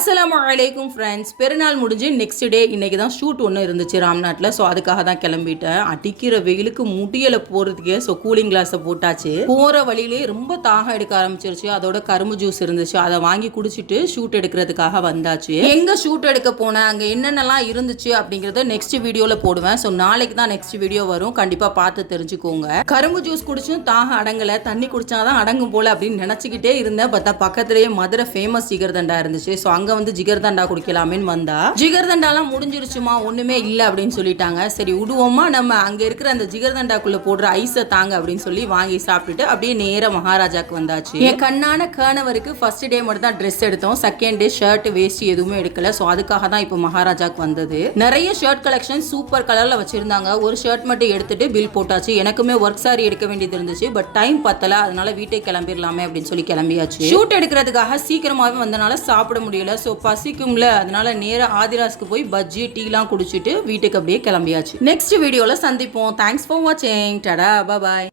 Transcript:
அஸ்ஸலாமுஅலைக்கும் friends. பெருநாள் முடிஞ்சு next day இன்றைக்கி தான் ஷூட் ஒன்று இருந்துச்சு ராம்நாட்டில். ஸோ அதுக்காக தான் கிளம்பிட்டேன். அடிக்கிற வெயிலுக்கு முடியலை போகிறதுக்கே. ஸோ கூலிங் கிளாஸை போட்டாச்சு. போகிற வழியிலே ரொம்ப தாகம் எடுக்க ஆரம்பிச்சிருச்சு. அதோட கரும்பு ஜூஸ் இருந்துச்சு, அதை வாங்கி குடிச்சிட்டு ஷூட் எடுக்கிறதுக்காக வந்தாச்சு. எங்கே ஷூட் எடுக்க போனேன், அங்கே என்னென்னலாம் இருந்துச்சு அப்படிங்கிறத நெக்ஸ்ட் வீடியோவில் போடுவேன். ஸோ நாளைக்கு தான் நெக்ஸ்ட் வீடியோ வரும், கண்டிப்பாக பார்த்து தெரிஞ்சுக்கோங்க. கரும்பு ஜூஸ் குடிச்சும் தாகம் அடங்கலை, தண்ணி குடிச்சாதான் அடங்கும் போல அப்படின்னு நினச்சிக்கிட்டே இருந்தேன். பார்த்தா பக்கத்துலேயே மதுரை ஃபேமஸ் ஜிகர்தண்டா இருந்துச்சு. ஸோ அங்கே வந்து ஜிகர்தண்டா குடிக்கலாமேன்னு வந்தா, ஜிகர்தண்டாலாம் முடிஞ்சிருச்சுமா, ஒன்றுமே இல்லை அப்படின்னு சொல்லிட்டாங்க. சரி விடுவோமா, நம்ம அங்கே இருக்கிற அந்த ஜிகர்தண்டாக்குள்ளே போடுற ஐஸை தாங்க அப்படின்னு சொல்லி வாங்கி சாப்பிட்டுட்டு அப்படியே நேராக மகாராஜாக்கு வந்தாச்சு. என் கண்ணான கணவருக்கு ஃபர்ஸ்ட் டே மட்டும் தான் ட்ரெஸ் எடுத்தோம். செகண்ட் டே ஷர்ட் வேஸ்ட் எதுவுமே எடுக்கல. ஸோ அதுக்காக தான் இப்போ மகாராஜாக்கு வந்தது. நிறைய ஷர்ட் கலெக்ஷன் சூப்பர் கலரில் வச்சிருந்தாங்க. ஒரு ஷர்ட் மட்டும் எடுத்துட்டு பில் போட்டாச்சு. எனக்குமே ஒர்க் சாரி எடுக்க வேண்டியது இருந்துச்சு, பட் டைம் பத்தல. அதனால வீட்டுக்கு கிளம்பிடலாமே அப்படின்னு சொல்லி கிளம்பியாச்சு. ஷூட் எடுக்கிறதுக்காக சீக்கிரமாகவே வந்தனால சாப்பிட முடியல. ஸோ பசிக்கும்ல, அதனால நேராக ஆதிராஸ்க்கு போய் பஜ்ஜி டீலாம் குடிச்சிட்டு வீட்டுக்கு அப்படியே கிளம்பியாச்சு. நெக்ஸ்ட் வீடியோவில் சந்திப்போம். தேங்க்ஸ் ஃபார் வாட்சிங். டடா, பாய்.